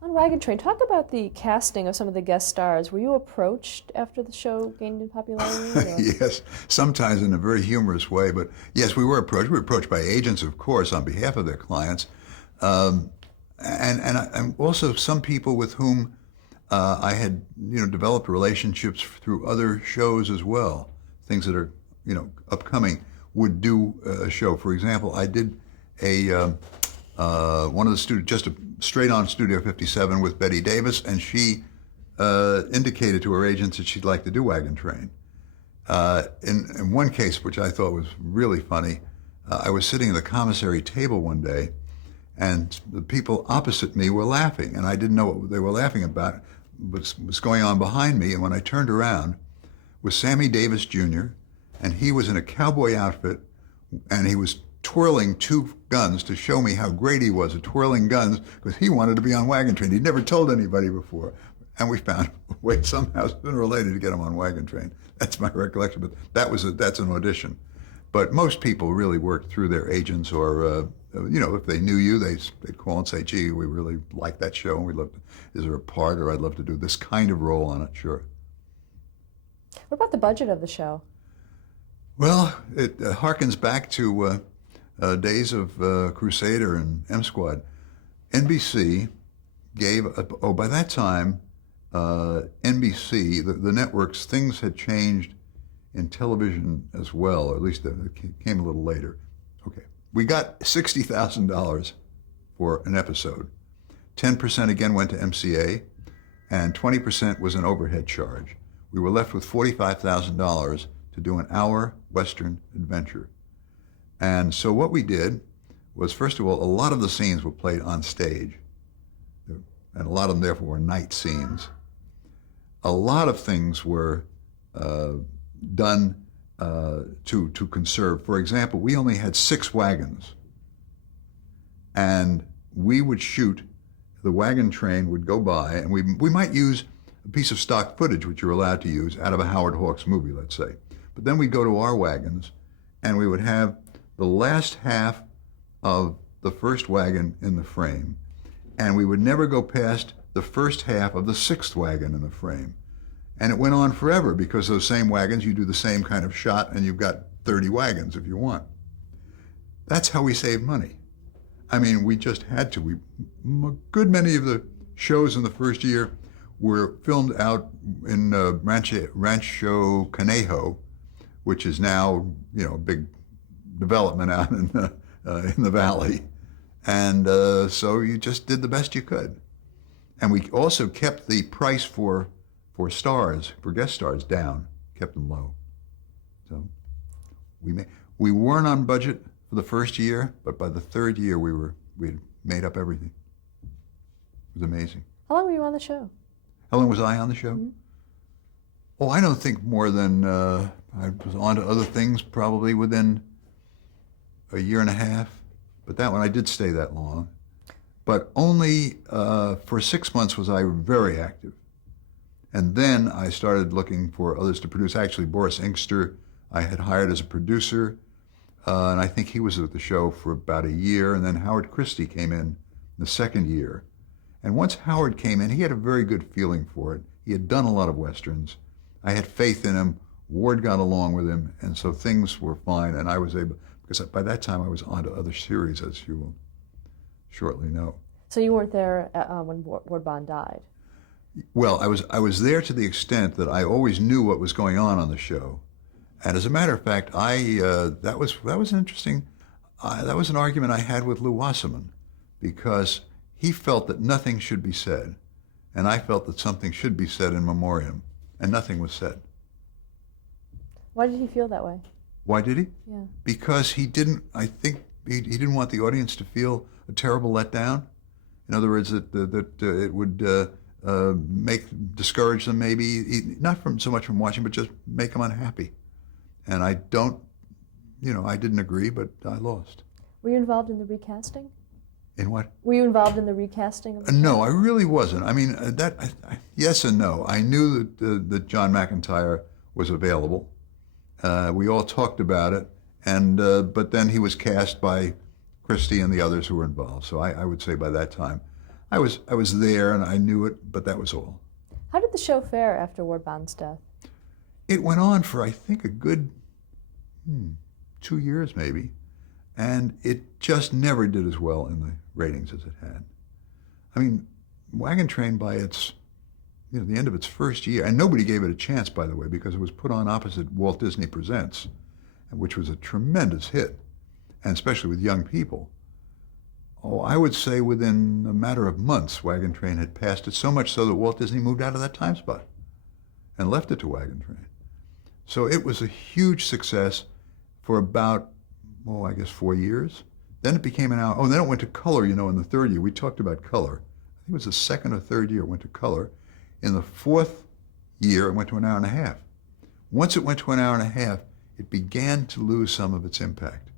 On Wagon Train, talk about the casting of some of the guest stars. Were you approached after the show gained in popularity? Or? Yes, sometimes in a very humorous way, but yes, we were approached. We were approached by agents, of course, on behalf of their clients, um, and also some people with whom I had developed relationships through other shows as well. Things that are upcoming would do a show. For example, I did a one of the just a straight on Studio 57 with Betty Davis, and she indicated to her agents that she'd like to do Wagon Train. In one case, which I thought was really funny, I was sitting at the commissary table one day, and the people opposite me were laughing, and I didn't know what they were laughing about, was going on behind me, and when I turned around, was Sammy Davis Jr., and he was in a cowboy outfit, and he was twirling two guns to show me how great he was at twirling guns, because he wanted to be on Wagon Train. He'd never told anybody before. And we found a way somehow sooner or later to get him on Wagon Train. That's my recollection, but that's an audition. But most people really worked through their agents, or if they knew you, they'd call and say, "Gee, we really like that show, and we'd love to, is there a part, or I'd love to do this kind of role on it." Sure. What about the budget of the show? Well, it harkens back to days of Crusader and M Squad. NBC gave, by that time, NBC, the networks, things had changed in television as well, or at least it came a little later. Okay, we got $60,000 for an episode. 10% again went to MCA, and 20% was an overhead charge. We were left with $45,000 to do an hour Western adventure. And so what we did was, first of all, a lot of the scenes were played on stage, and a lot of them, therefore, were night scenes. A lot of things were done to conserve. For example, we only had 6 wagons, and we would shoot, the wagon train would go by, and we might use a piece of stock footage, which you're allowed to use, out of a Howard Hawks movie, let's say. But then we'd go to our wagons, and we would have the last half of the first wagon in the frame, and we would never go past the first half of the 6th wagon in the frame. And it went on forever, because those same wagons, you do the same kind of shot, and you've got 30 wagons if you want. That's how we saved money. I mean, we just had to. A good many of the shows in the first year were filmed out in Rancho Conejo, which is now, a big development out in the valley. And so you just did the best you could. And we also kept the price for guest stars down, kept them low. So we weren't on budget for the first year, but by the 3rd year we'd made up everything. It was amazing. How long were you on the show? How long was I on the show? Mm-hmm. Oh, I don't think more than, I was on to other things probably within a year and a half, but that one I did stay that long. But only for 6 months was I very active. And then I started looking for others to produce. Actually, Boris Inkster I had hired as a producer, and I think he was at the show for about a year, and then Howard Christie came in the 2nd year. And once Howard came in, he had a very good feeling for it. He had done a lot of Westerns. I had faith in him. Ward got along with him, and so things were fine, and I was able, because by that time I was on to other series, as you will shortly know. So you weren't there when Ward Bond died? Well, I was there to the extent that I always knew what was going on the show, and as a matter of fact, that was interesting. That was an argument I had with Lew Wasserman, because he felt that nothing should be said, and I felt that something should be said in memoriam, and nothing was said. Why did he feel that way? Why did he? Yeah. Because he didn't, I think he didn't want the audience to feel a terrible letdown. In other words, that it would discourage them maybe, not so much from watching, but just make them unhappy. And I didn't agree, but I lost. Were you involved in the recasting? In what? Were you involved in the recasting of the show? No, I really wasn't. I mean, yes and no. I knew that John McIntyre was available. We all talked about it, and but then he was cast by Christie and the others who were involved. So I would say by that time, I was there and I knew it, but that was all. How did the show fare after Ward Bond's death? It went on for, I think, a good 2 years maybe, and it just never did as well in the ratings as it had. I mean, Wagon Train by its, the end of its first year, and nobody gave it a chance, by the way, because it was put on opposite Walt Disney Presents, which was a tremendous hit, and especially with young people. Oh, I would say within a matter of months, Wagon Train had passed it, so much so that Walt Disney moved out of that time spot and left it to Wagon Train. So it was a huge success for about, I guess 4 years. Then it became an hour. Oh, then it went to color, in the third year. We talked about color. I think it was the second or third year it went to color. In the fourth year, it went to an hour and a half. Once it went to an hour and a half, it began to lose some of its impact.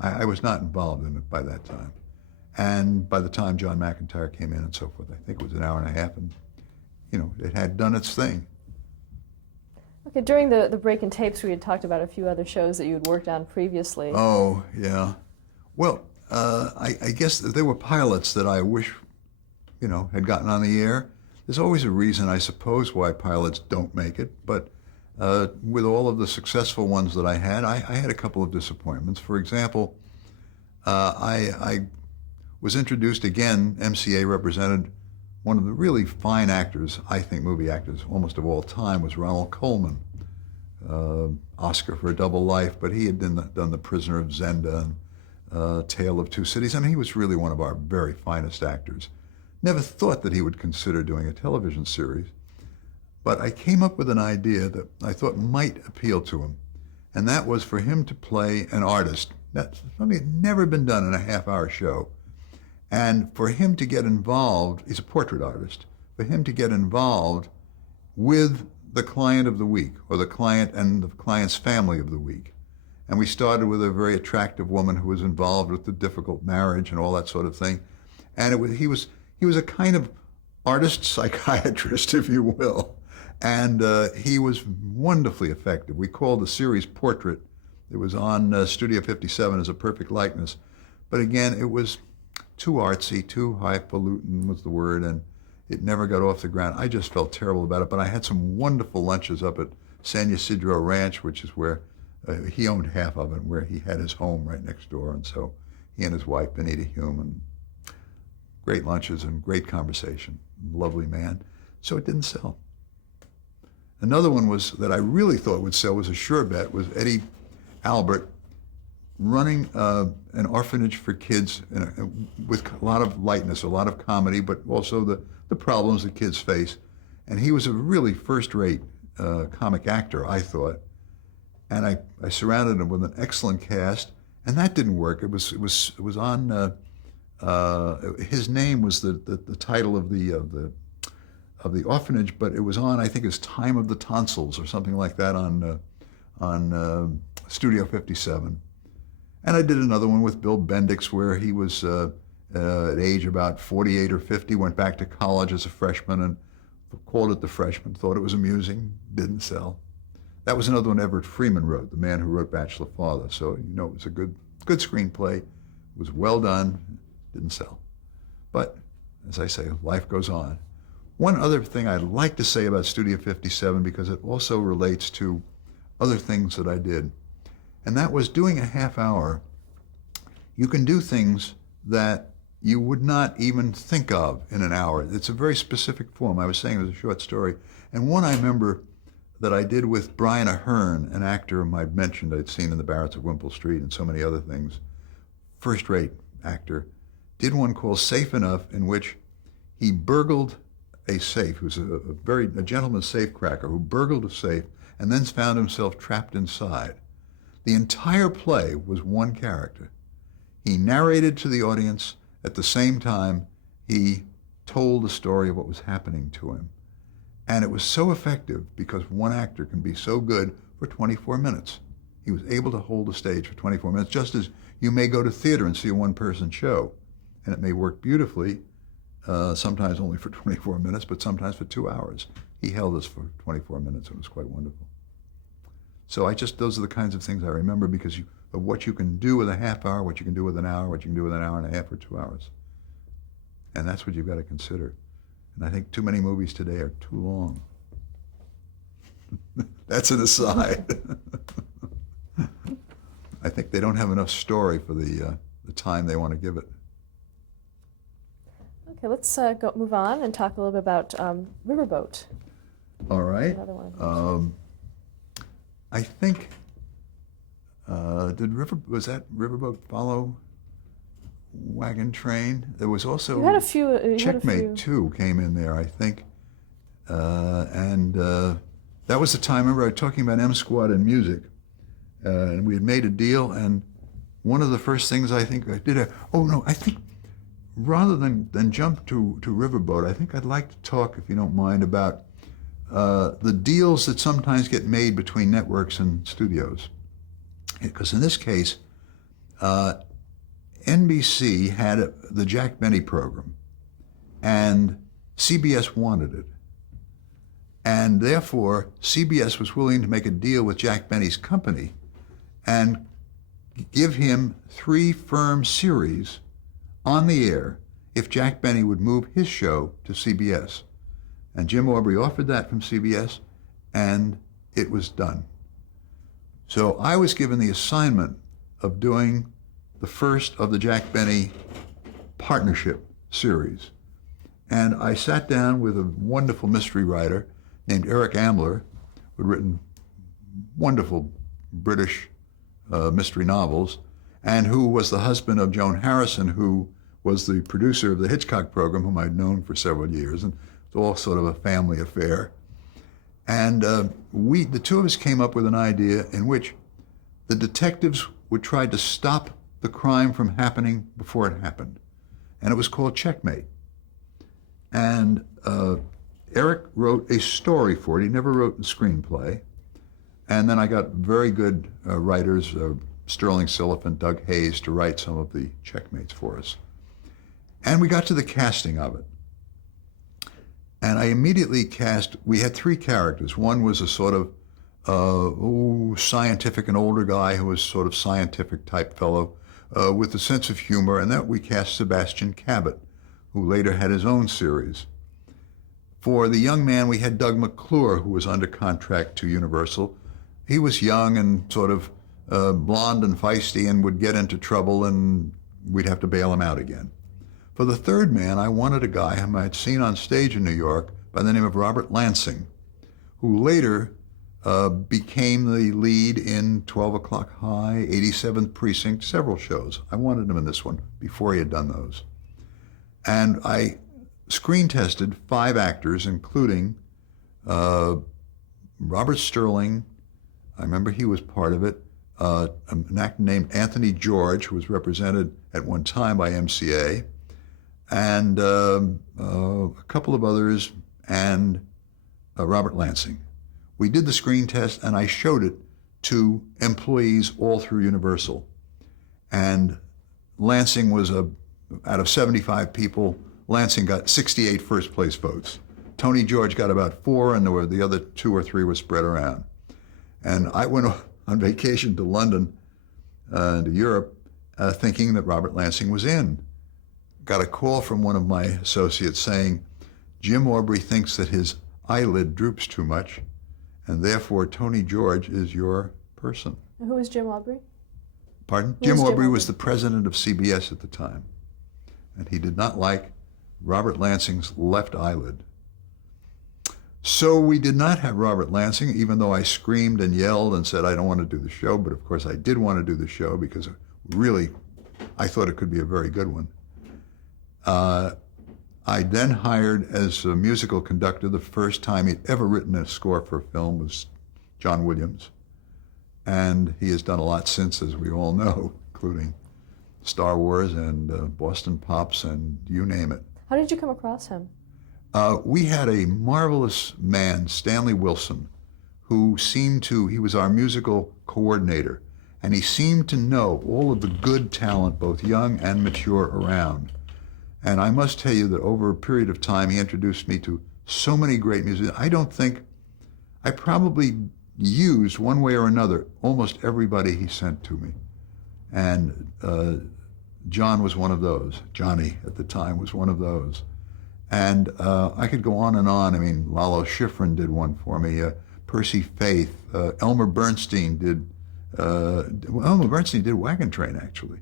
I was not involved in it by that time. And by the time John McIntyre came in and so forth, I think it was an hour and a half, and, it had done its thing. Okay, during the break in tapes, we had talked about a few other shows that you had worked on previously. Oh, yeah. Well, I guess there were pilots that I wish, had gotten on the air. There's always a reason, I suppose, why pilots don't make it, but with all of the successful ones that I had a couple of disappointments. For example, I was introduced again, MCA represented one of the really fine actors, I think movie actors almost of all time, was Ronald Colman. Oscar for A Double Life, but he had done The Prisoner of Zenda and Tale of Two Cities. I mean, he was really one of our very finest actors. Never thought that he would consider doing a television series, but I came up with an idea that I thought might appeal to him, and that was for him to play an artist. That's something that had never been done in a half-hour show. And for him to get involved, he's a portrait artist, for him to get involved with the client of the week, or the client and the client's family of the week. And we started with a very attractive woman who was involved with the difficult marriage and all that sort of thing. And he was a kind of artist psychiatrist, if you will. And he was wonderfully effective. We called the series Portrait. It was on Studio 57 as A Perfect Likeness. But again, it was too artsy, too highfalutin was the word, and it never got off the ground. I just felt terrible about it, but I had some wonderful lunches up at San Ysidro Ranch, which is where he owned half of it, where he had his home right next door, and so he and his wife, Benita Hume, and great lunches and great conversation. Lovely man. So it didn't sell. Another one was that I really thought would sell, was a sure bet, was Eddie Albert running an orphanage for kids with a lot of lightness, a lot of comedy, but also the problems that kids face. And he was a really first-rate comic actor, I thought. And I surrounded him with an excellent cast, and that didn't work. It was on. His name was the title of the orphanage, but it was on, I think, his Time of the Tonsils or something like that on Studio 57. And I did another one with Bill Bendix where he was at age about 48 or 50, went back to college as a freshman and called it The Freshman, thought it was amusing, didn't sell. That was another one Everett Freeman wrote, the man who wrote Bachelor Father. So, it was a good screenplay. It was well done, didn't sell. But, as I say, life goes on. One other thing I'd like to say about Studio 57, because it also relates to other things that I did, and that was doing a half hour. You can do things that you would not even think of in an hour. It's a very specific form. I was saying it was a short story. And one I remember that I did with Brian Ahern, an actor whom I'd mentioned I'd seen in The Barretts of Wimpole Street and so many other things, first-rate actor, did one called Safe Enough, in which he burgled a safe. He was a gentleman safe cracker who burgled a safe and then found himself trapped inside. The entire play was one character. He narrated to the audience. At the same time, he told the story of what was happening to him. And it was so effective because one actor can be so good for 24 minutes. He was able to hold the stage for 24 minutes, just as you may go to theater and see a one-person show, and it may work beautifully, sometimes only for 24 minutes, but sometimes for 2 hours. He held us for 24 minutes. It was quite wonderful. So those are the kinds of things I remember because of what you can do with a half hour, what you can do with an hour, what you can do with an hour and a half or 2 hours. And that's what you've got to consider. And I think too many movies today are too long. That's an aside. I think they don't have enough story for the time they want to give it. Okay, let's move on and talk a little bit about Riverboat. All right. Another one of those. I think, was that Riverboat follow Wagon Train? There was also You had a few. Checkmate 2 came in there, I think. And that was the time, remember I was talking about M Squad and music. And we had made a deal, and one of the first things I think I did, I think rather than jump to Riverboat, I think I'd like to talk, if you don't mind, about the deals that sometimes get made between networks and studios. Because in this case, NBC had the Jack Benny program, and CBS wanted it. And therefore, CBS was willing to make a deal with Jack Benny's company and give him 3 firm series on the air if Jack Benny would move his show to CBS. And Jim Aubrey offered that from CBS, and it was done. So I was given the assignment of doing the first of the Jack Benny partnership series. And I sat down with a wonderful mystery writer named Eric Ambler, who had written wonderful British mystery novels, and who was the husband of Joan Harrison, who was the producer of the Hitchcock program, whom I'd known for several years, and it's all sort of a family affair. And the two of us came up with an idea in which the detectives would try to stop the crime from happening before it happened. And it was called Checkmate. And Eric wrote a story for it. He never wrote the screenplay. And then I got very good writers, Sterling Silliphant, Doug Hayes, to write some of the Checkmates for us. And we got to the casting of it. And I immediately cast, we had 3 characters. One was a sort of scientific, an older guy who was sort of scientific type fellow with a sense of humor. And then we cast Sebastian Cabot, who later had his own series. For the young man, we had Doug McClure, who was under contract to Universal. He was young and sort of blonde and feisty and would get into trouble, and we'd have to bail him out again. For the third man, I wanted a guy whom I had seen on stage in New York by the name of Robert Lansing, who later became the lead in 12 O'Clock High, 87th Precinct, several shows. I wanted him in this one before he had done those. And I screen tested 5 actors, including Robert Sterling. I remember he was part of it. An actor named Anthony George, who was represented at one time by MCA, and a couple of others, and Robert Lansing. We did the screen test, and I showed it to employees all through Universal. And Lansing was out of 75 people, Lansing got 68 first place votes. Tony George got about 4, and the other 2 or 3 were spread around. And I went on vacation to London, to Europe, thinking that Robert Lansing was in. Got a call from one of my associates saying, Jim Aubrey thinks that his eyelid droops too much, and therefore Tony George is your person. And who was Jim Aubrey? Pardon? Jim Aubrey was the president of CBS at the time, and he did not like Robert Lansing's left eyelid. So we did not have Robert Lansing, even though I screamed and yelled and said I don't want to do the show, but of course I did want to do the show because really I thought it could be a very good one. I then hired as a musical conductor, the first time he'd ever written a score for a film was John Williams. And he has done a lot since, as we all know, including Star Wars and Boston Pops and you name it. How did you come across him? We had a marvelous man, Stanley Wilson, who he was our musical coordinator, and he seemed to know all of the good talent, both young and mature, around. And I must tell you that over a period of time, he introduced me to so many great musicians. I probably used, one way or another, almost everybody he sent to me. And John was one of those. Johnny at the time was one of those. And I could go on and on. I mean, Lalo Schifrin did one for me. Percy Faith. Elmer Bernstein did. Elmer Bernstein did Wagon Train, actually.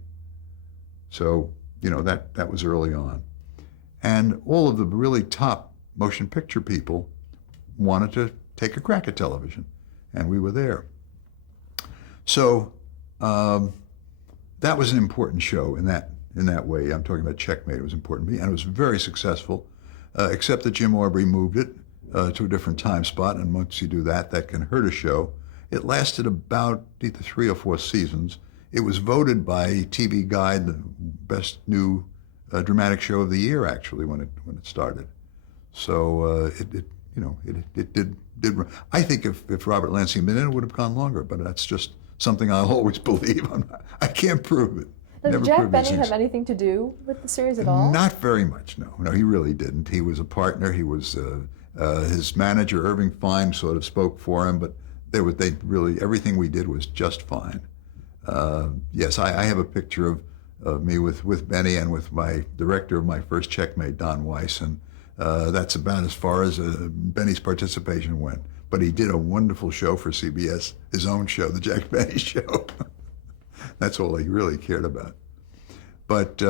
So, you know, that was early on. And all of the really top motion picture people wanted to take a crack at television, and we were there. So that was an important show in that way. I'm talking about Checkmate. It was important to me, and it was very successful, except that Jim Aubrey moved it to a different time spot, and once you do that, that can hurt a show. It lasted about either 3 or 4 seasons. It was voted by TV Guide the best new dramatic show of the year, actually, when it started. So it did. I think if Robert Lansing had been in, it would have gone longer. But that's just something I'll always believe. I can't prove it. Now, did Jack Benny have anything to do with the series at all? Not very much. No, he really didn't. He was a partner. He was his manager, Irving Fine, sort of spoke for him, but they really everything we did was just fine. Yes, I have a picture of me with Benny and with my director of my first Checkmate, Don Weiss, and that's about as far as Benny's participation went. But he did a wonderful show for CBS, his own show, the Jack Benny Show. That's all he really cared about. But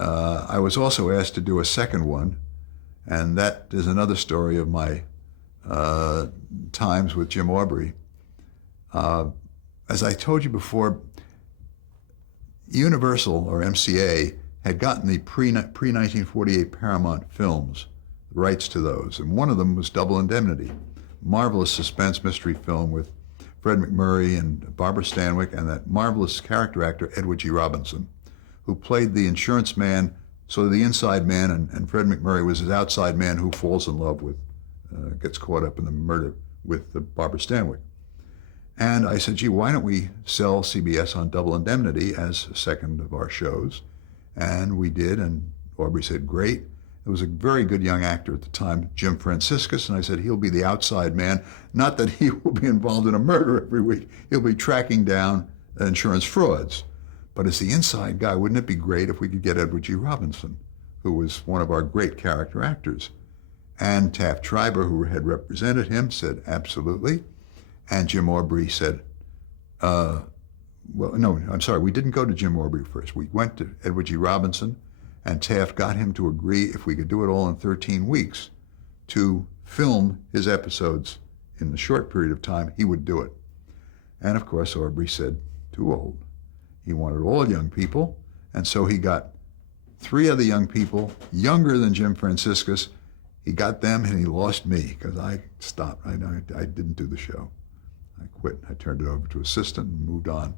I was also asked to do a second one, and that is another story of my times with Jim Aubrey. As I told you before, Universal, or MCA, had gotten the pre-1948 Paramount films, the rights to those, and one of them was Double Indemnity, marvelous suspense mystery film with Fred MacMurray and Barbara Stanwyck and that marvelous character actor Edward G. Robinson, who played the insurance man, so the inside man, and Fred MacMurray was his outside man who falls in love with, gets caught up in the murder with Barbara Stanwyck. And I said, gee, why don't we sell CBS on Double Indemnity as a second of our shows? And we did, and Aubrey said, great. There was a very good young actor at the time, Jim Franciscus, and I said, he'll be the outside man. Not that he will be involved in a murder every week. He'll be tracking down insurance frauds. But as the inside guy, wouldn't it be great if we could get Edward G. Robinson, who was one of our great character actors? And Taft Schreiber, who had represented him, said, absolutely. And Jim Aubrey said, well, no, I'm sorry, we didn't go to Jim Aubrey first. We went to Edward G. Robinson, and Taft got him to agree, if we could do it all in 13 weeks, to film his episodes in the short period of time, he would do it. And of course, Aubrey said, too old. He wanted all young people, and so he got 3 other young people, younger than Jim Franciscus. He got them, and he lost me, because I stopped. I didn't do the show. I quit. I turned it over to assistant and moved on.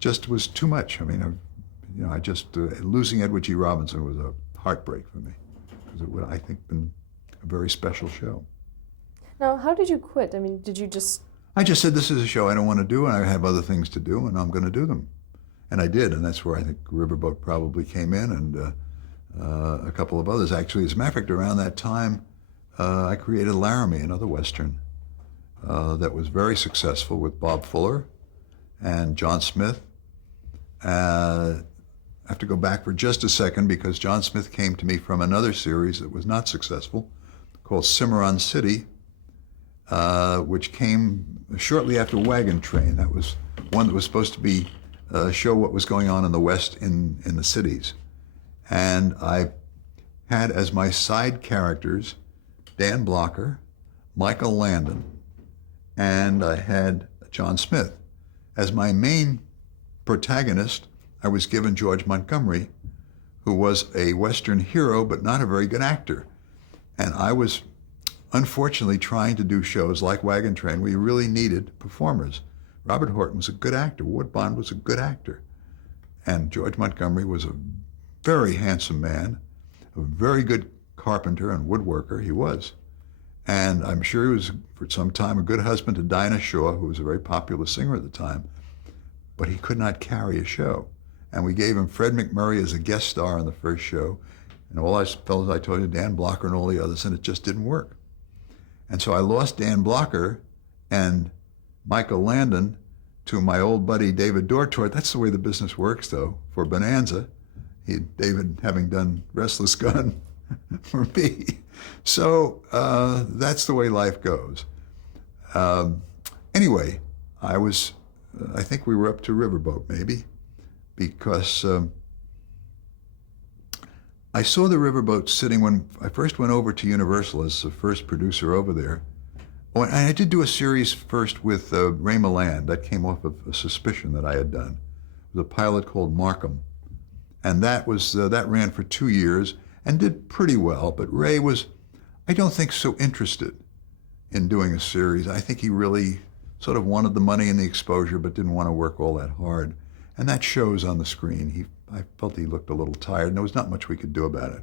Just was too much. I mean, losing Edward G. Robinson was a heartbreak for me, because it would, I think, been a very special show. Now, how did you quit? I mean, did you just... I just said, this is a show I don't want to do, and I have other things to do, and I'm going to do them. And I did, and that's where I think Riverboat probably came in, and a couple of others. Actually, as a matter of fact, around that time, I created Laramie, another Western, that was very successful with Bob Fuller and John Smith. I have to go back for just a second, because John Smith came to me from another series that was not successful called Cimarron City, which came shortly after Wagon Train. That was one that was supposed to be show what was going on in the West in the cities. And I had as my side characters Dan Blocker, Michael Landon, and I had John Smith. As my main protagonist, I was given George Montgomery, who was a Western hero, but not a very good actor. And I was unfortunately trying to do shows like Wagon Train where you really needed performers. Robert Horton was a good actor. Ward Bond was a good actor. And George Montgomery was a very handsome man, a very good carpenter and woodworker, he was. And I'm sure he was, for some time, a good husband to Dinah Shore, who was a very popular singer at the time, but he could not carry a show. And we gave him Fred MacMurray as a guest star on the first show, and all those fellows I told you, Dan Blocker and all the others, and it just didn't work. And so I lost Dan Blocker and Michael Landon to my old buddy David Dortort. That's the way the business works, though, for Bonanza. David having done Restless Gun for me. So that's the way life goes. Anyway, I think we were up to Riverboat maybe, because I saw the Riverboat sitting when I first went over to Universal as the first producer over there. Oh, and I did do a series first with Ray Milland. That came off of a suspicion that I had done. It was a pilot called Markham. And that ran for 2 years and did pretty well. But Ray was, I don't think, so interested in doing a series. I think he really sort of wanted the money and the exposure, but didn't want to work all that hard. And that shows on the screen. I felt he looked a little tired, and there was not much we could do about it.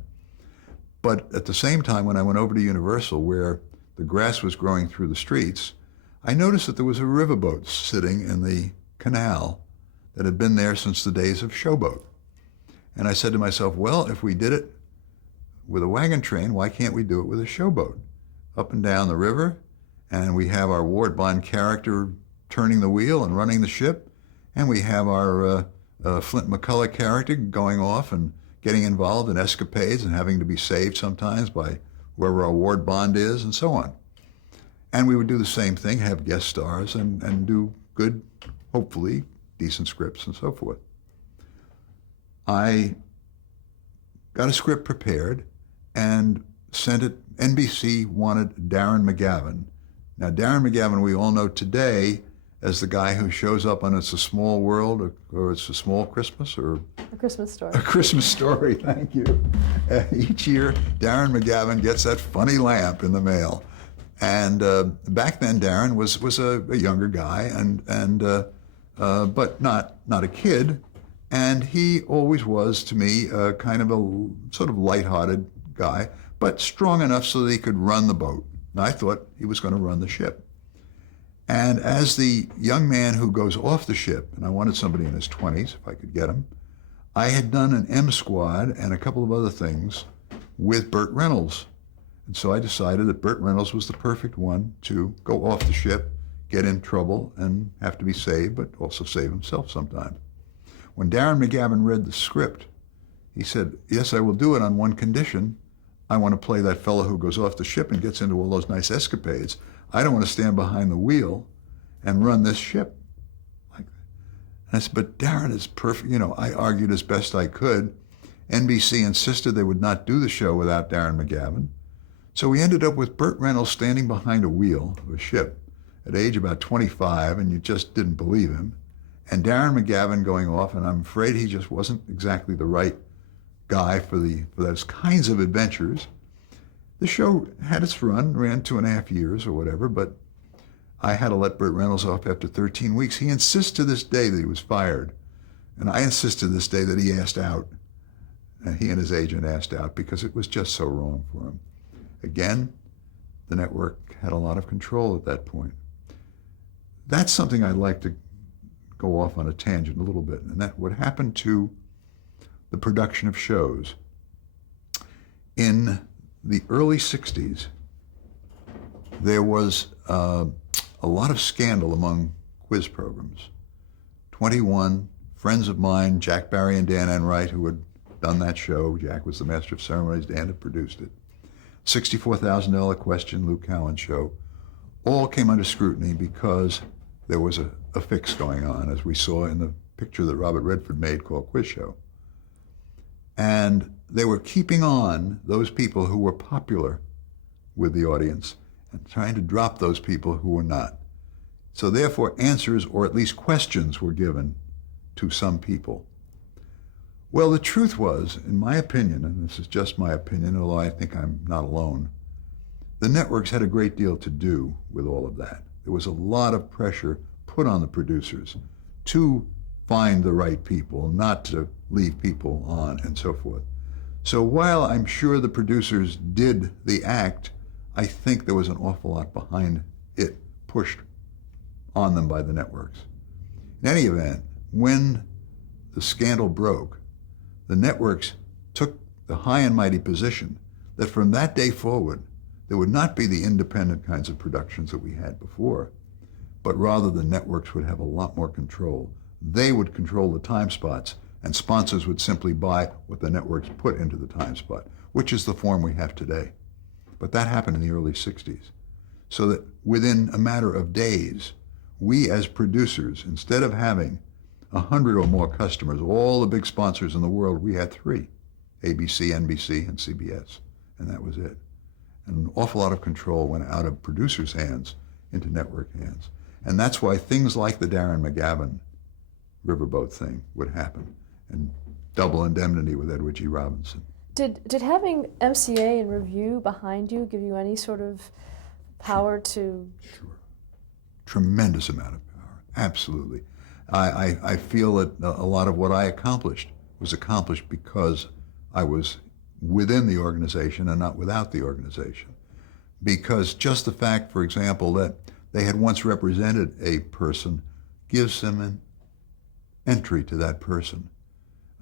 But at the same time, when I went over to Universal, where the grass was growing through the streets, I noticed that there was a riverboat sitting in the canal that had been there since the days of Showboat. And I said to myself, well, if we did it with a wagon train, why can't we do it with a showboat? Up and down the river, and we have our Ward Bond character turning the wheel and running the ship, and we have our Flint McCullough character going off and getting involved in escapades and having to be saved sometimes by whoever our Ward Bond is, and so on. And we would do the same thing, have guest stars, and do good, hopefully, decent scripts and so forth. I got a script prepared and sent it. NBC wanted Darren McGavin. Now, Darren McGavin, we all know today as the guy who shows up on It's a Small World, or It's a Small Christmas, or A Christmas Story. A Christmas Story, thank you. Each year, Darren McGavin gets that funny lamp in the mail. And back then, Darren was a younger guy, but not a kid. And he always was, to me, kind of a sort of lighthearted guy, but strong enough so that he could run the boat. And I thought he was going to run the ship. And as the young man who goes off the ship, and I wanted somebody in his 20s, if I could get him, I had done an M Squad and a couple of other things with Burt Reynolds. And so I decided that Burt Reynolds was the perfect one to go off the ship, get in trouble, and have to be saved, but also save himself sometimes. When Darren McGavin read the script, he said, yes, I will do it on one condition. I want to play that fellow who goes off the ship and gets into all those nice escapades. I don't want to stand behind the wheel and run this ship like that. And I said, but Darren is perfect. I argued as best I could. NBC insisted they would not do the show without Darren McGavin. So we ended up with Burt Reynolds standing behind a wheel of a ship at age about 25, and you just didn't believe him. And Darren McGavin going off, and I'm afraid he just wasn't exactly the right guy for those kinds of adventures. The show had its run, ran 2.5 years or whatever, but I had to let Burt Reynolds off after 13 weeks. He insists to this day that he was fired, and I insist to this day that he asked out, and he and his agent asked out because it was just so wrong for him. Again, the network had a lot of control at that point. That's something I'd like to go off on a tangent a little bit, and that what happened to the production of shows. In the early 60s, there was a lot of scandal among quiz programs. 21 friends of mine, Jack Barry and Dan Enright, who had done that show. Jack was the master of ceremonies, Dan had produced it. $64,000 Question, Lou Cowan show, all came under scrutiny because there was a fix going on, as we saw in the picture that Robert Redford made called Quiz Show. And they were keeping on those people who were popular with the audience and trying to drop those people who were not. So therefore, answers, or at least questions, were given to some people. Well, the truth was, in my opinion, and this is just my opinion, although I think I'm not alone, the networks had a great deal to do with all of that. There was a lot of pressure put on the producers to find the right people, not to leave people on, and so forth. So while I'm sure the producers did the act, I think there was an awful lot behind it pushed on them by the networks. In any event, when the scandal broke, the networks took the high and mighty position that from that day forward, there would not be the independent kinds of productions that we had before, but rather the networks would have a lot more control. They would control the time spots, And sponsors would simply buy what the networks put into the time spot, which is the form we have today. But that happened in the early 60s. So that within a matter of days, we as producers, instead of having 100 or more customers, all the big sponsors in the world, we had 3, ABC, NBC, and CBS, and that was it. And an awful lot of control went out of producers' hands into network hands. And that's why things like the Darren McGavin riverboat thing would happen, and Double Indemnity with Edward G. Robinson. Did having MCA and Review behind you give you any sort of power to? Sure. Tremendous amount of power, absolutely. I feel that a lot of what I accomplished was accomplished because I was within the organization and not without the organization. Because just the fact, for example, that they had once represented a person gives them an entry to that person.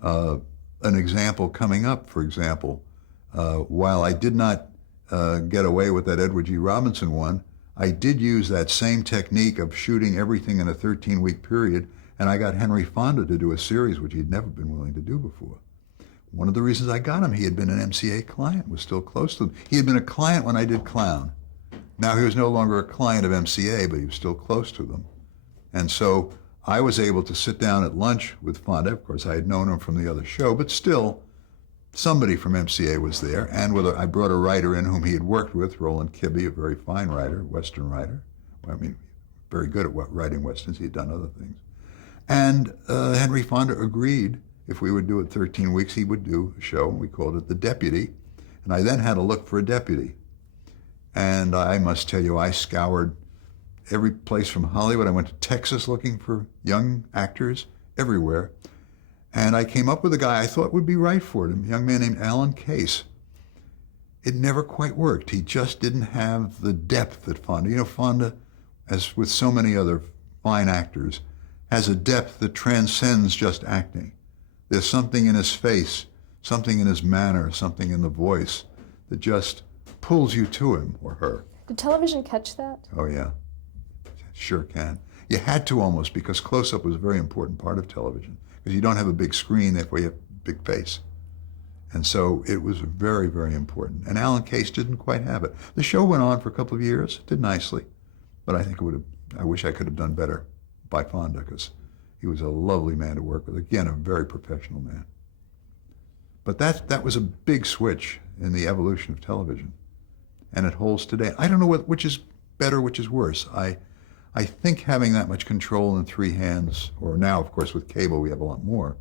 An example coming up, for example, while I did not get away with that Edward G. Robinson one, I did use that same technique of shooting everything in a 13-week period, and I got Henry Fonda to do a series which he'd never been willing to do before. One of the reasons I got him, he had been an MCA client, was still close to them. He had been a client when I did Clown. Now he was no longer a client of MCA, but he was still close to them. And so I was able to sit down at lunch with Fonda. Of course, I had known him from the other show, but still, somebody from MCA was there. And I brought a writer in whom he had worked with, Roland Kibbe, a very fine writer, Western writer. I mean, very good at writing Westerns. He had done other things. And Henry Fonda agreed if we would do it 13 weeks, he would do a show, and we called it The Deputy. And I then had to look for a deputy. And I must tell you, I scoured every place from Hollywood. I went to Texas looking for young actors everywhere. And I came up with a guy I thought would be right for him, a young man named Alan Case. It never quite worked. He just didn't have the depth that Fonda. You know, Fonda, as with so many other fine actors, has a depth that transcends just acting. There's something in his face, something in his manner, something in the voice that just pulls you to him or her. Did television catch that? Oh, yeah. Sure can. You had to almost, because close-up was a very important part of television. Because you don't have a big screen, therefore you have a big face. And so it was very, very important. And Alan Case didn't quite have it. The show went on for a couple of years, did nicely. But I think I wish I could have done better by Fonda, because he was a lovely man to work with. Again, a very professional man. But that was a big switch in the evolution of television. And it holds today. I don't know which is better, which is worse. I think having that much control in 3 hands, or now, of course, with cable we have a lot more,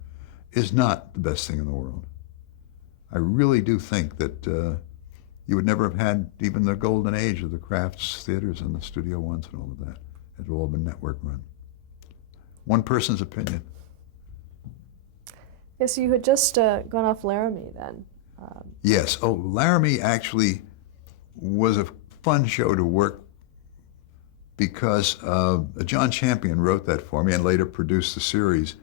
is not the best thing in the world. I really do think that you would never have had even the golden age of the Crafts theaters and the Studio Ones and all of that. It had all been network run. One person's opinion. Yeah, so you had just gone off Laramie then. Yes. Oh, Laramie actually was a fun show to work because John Champion wrote that for me and later produced the series.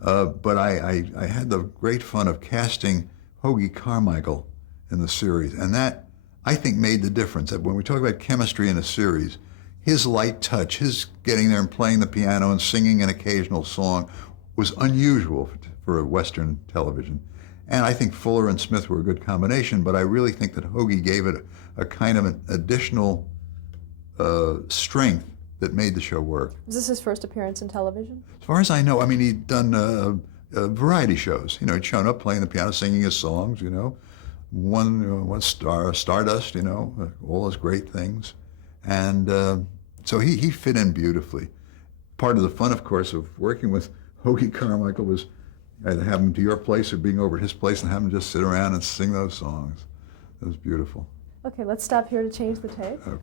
But I had the great fun of casting Hoagy Carmichael in the series. And that, I think, made the difference. When we talk about chemistry in a series, his light touch, his getting there and playing the piano and singing an occasional song was unusual for Western television. And I think Fuller and Smith were a good combination, but I really think that Hoagy gave it a kind of an additional strength that made the show work. Was this his first appearance in television? As far as I know, I mean, he'd done variety shows. You know, he'd shown up playing the piano, singing his songs, you know. One Stardust, you know, all those great things. And so he fit in beautifully. Part of the fun, of course, of working with Hoagy Carmichael was either having him to your place or being over at his place and having him just sit around and sing those songs. It was beautiful. Okay, let's stop here to change the tape. Okay.